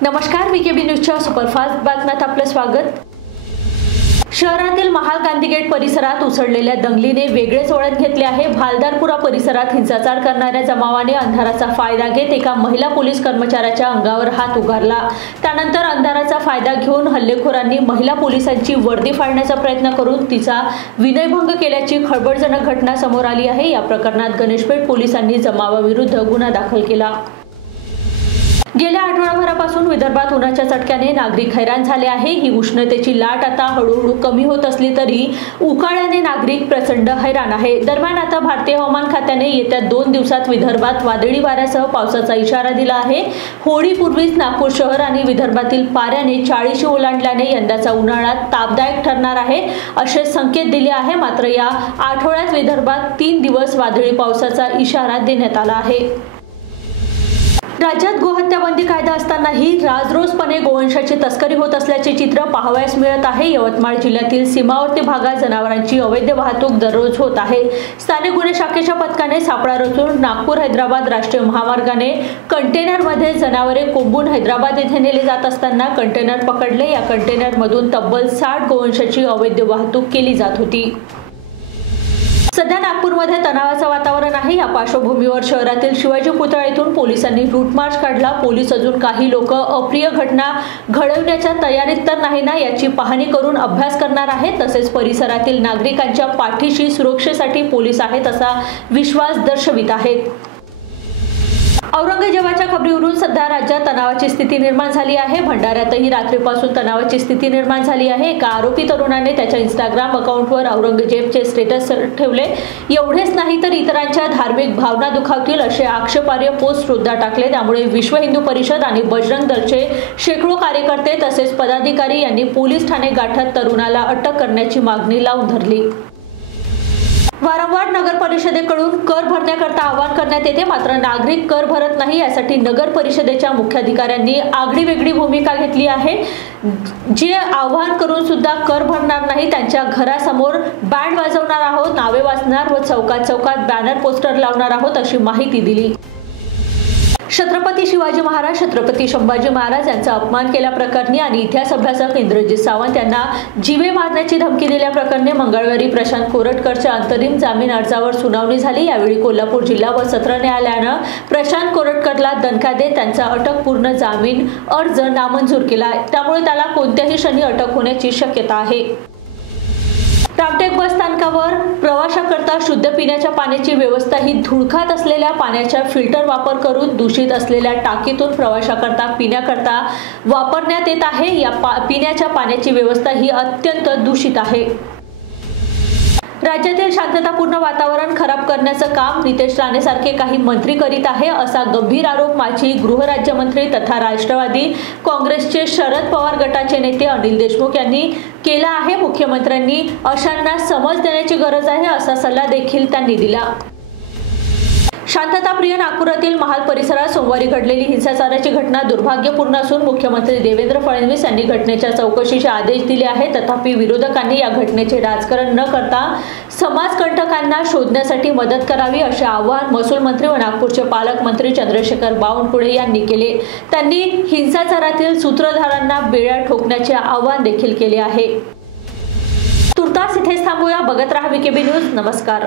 नमस्कार, वीकेबी न्यूजच्या सुपरफास्ट बातम्यात आपलं स्वागत। शहरातील महाल गांधी गेट परिसरात उसळलेल्या दंगलीने वेगळेच वळण घेतले आहे। भालदारपुरा परिसरात हिंसाचार करणाऱ्या जमावाने अंधाराचा फायदा घेत एका महिला पोलीस कर्मचाऱ्याच्या अंगावर हात उगारला। त्यानंतर अंधाराचा फायदा घेऊन हल्लेखोरांनी महिला पोलिसांची वर्दी फाडण्याचा प्रयत्न करून तिचा विनयभंग केल्याची खळबळजनक घटना समोर आली आहे। या प्रकरणात गणेशपेठ पोलिसांनी जमावाविरुद्ध गुन्हा दाखल केला। गेल्या आठवडाभरापासून विदर्भात उन्हाच्या चटक्याने नागरिक हैराण झाले आहे। ही उष्णतेची लाट आता हळूहळू कमी होत असली तरी उकाड्याने नागरिक प्रचंड हैराण आहे। दरम्यान आता भारतीय हवामान खात्याने येत्या 2 दिवसात विदर्भात वादळी वाऱ्यासह पावसाचा इशारा दिला आहे। होळीपूर्वीच नागपूर शहर आणि विदर्भातील पाऱ्याने 40 ओलांडल्याने यंदाचा उन्हाळा तापदायक ठरणार आहे असे संकेत दिले आहे। मात्र या आठवड्यात विदर्भात 3 दिवस वादळी पावसाचा इशारा देण्यात आला आहे। राज्यात गोहत्या बंदी कायदा असतानाही राजरोसपणे गोवंशाची तस्करी होत असल्याचे चित्र पाहावयास मिळत आहे। यवतमाळ जिल्ह्यातील सीमावर्ती भागात जनावरांची अवैध वाहतूक दररोज होत आहे। स्थानिक गुन्हे शाखेच्या पथकाने सापळा रचून नागपूर हैदराबाद राष्ट्रीय महामार्गाने कंटेनरमध्ये जनावरे कोंबून हैदराबाद येथे नेले जात असताना कंटेनर पकडले। या कंटेनरमधून तब्बल 60 गोवंशाची अवैध वाहतूक केली जात होती। सध्या नागपूरमध्ये तणावाचं वातावरण आहे। या पार्श्वभूमीवर शहरातील शिवाजी पुतळा येथून पोलिसांनी रूट मार्च काढला। पोलीस अजून काही लोक अप्रिय घटना घडवण्याच्या तयारीत तर नाही ना याची पाहणी करून अभ्यास करणार आहेत। तसेच परिसरातील नागरिकांच्या पाठीशी सुरक्षेसाठी पोलीस आहेत असा विश्वास दर्शवित आहेत। औरंगजेबाच्या खबरीवरून सध्या राज्यात तणावाची स्थिती निर्माण झाली आहे। भंडाऱ्यातही रात्रीपासून तणावाची स्थिती निर्माण झाली आहे। एका आरोपी तरुणाने त्याच्या इंस्टाग्राम अकाउंटवर औरंगजेबचे स्टेटस ठेवले। एवढेच नाही तर इतरांच्या धार्मिक भावना दुखावतील असे आक्षेपार्ह पोस्ट सुद्धा टाकले। त्यामुळे विश्व हिंदू परिषद आणि बजरंग दलचे शेकडो कार्यकर्ते तसेच पदाधिकारी यांनी पोलीस ठाणे गाठत तरुणाला अटक करण्याची मागणी लावून धरली। वारंवार नगर परिषदेकडून कर भरण्याकरता आवाहन करण्यात येते, मात्र नागरिक कर भरत नाही। यासाठी नगर परिषदेच्या मुख्याधिकाऱ्यांनी आगळीवेगळी भूमिका घेतली आहे। जे आवाहन करून सुद्धा कर भरणार नाही त्यांच्या घरासमोर बँड वाजवणार आहोत, नावे वाचणार व चौकात चौकात बॅनर पोस्टर लावणार आहोत अशी माहिती दिली। छत्रपती शिवाजी महाराज, छत्रपती संभाजी महाराज यांचा अपमान केल्याप्रकरणी आणि इतिहास अभ्यासक इंद्रजित सावंत यांना जीवे मारण्याची धमकी दिल्याप्रकरणी मंगळवारी प्रशांत कोरटकरच्या अंतरिम जामीन अर्जावर सुनावणी झाली। यावेळी कोल्हापूर जिल्हा व सत्र न्यायालयाने प्रशांत कोरटकरला दणका देत त्यांचा अटकपूर्ण जामीन अर्ज नामंजूर केला। त्यामुळे त्याला कोणत्याही क्षणी अटक होण्याची शक्यता आहे। रामटेक बस स्थानकावर प्रवाशाकरता शुद्ध पिण्याच्या पाण्याची व्यवस्था ही धुळखात असलेल्या पाण्याचा फिल्टर वापर करून दूषित असलेल्या टाकीतून प्रवाशाकरता पिण्याकरता वापरण्यात येत आहे। या पिण्याच्या पाण्याची व्यवस्था ही अत्यंत दूषित आहे। राज्यातील शांततापूर्ण वातावरण खराब करण्याचं काम नितेश राणेसारखे काही मंत्री करीत आहे असा गंभीर आरोप माजी गृहराज्यमंत्री तथा राष्ट्रवादी काँग्रेसचे शरद पवार गटाचे नेते अनिल देशमुख यांनी केला आहे। मुख्यमंत्र्यांनी अशांना समज देण्याची गरज आहे असा सल्ला देखील त्यांनी दिला। शांतताप्रिय नागपुरातील महाल परिसरात सोमवारी घडलेली हिंसाचाराची घटना दुर्भाग्यपूर्ण असून मुख्यमंत्री देवेंद्र फडणवीस यांनी घटनेच्या चौकशीचे आदेश दिले आहेत। तथापि विरोधकांनी या घटनेचे राजकारण न करता समाजकंटकांना शोधण्यासाठी मदत करावी असे आवाहन महसूल मंत्री व नागपूरचे पालकमंत्री चंद्रशेखर बावनकुळे यांनी केले। त्यांनी हिंसाचारातील सूत्रधारांना बेड्या ठोकण्याचे आवाहन देखील केले आहे। तुर्तास इथेच थांबूया। बघत रहा वीकेबी न्यूज। नमस्कार।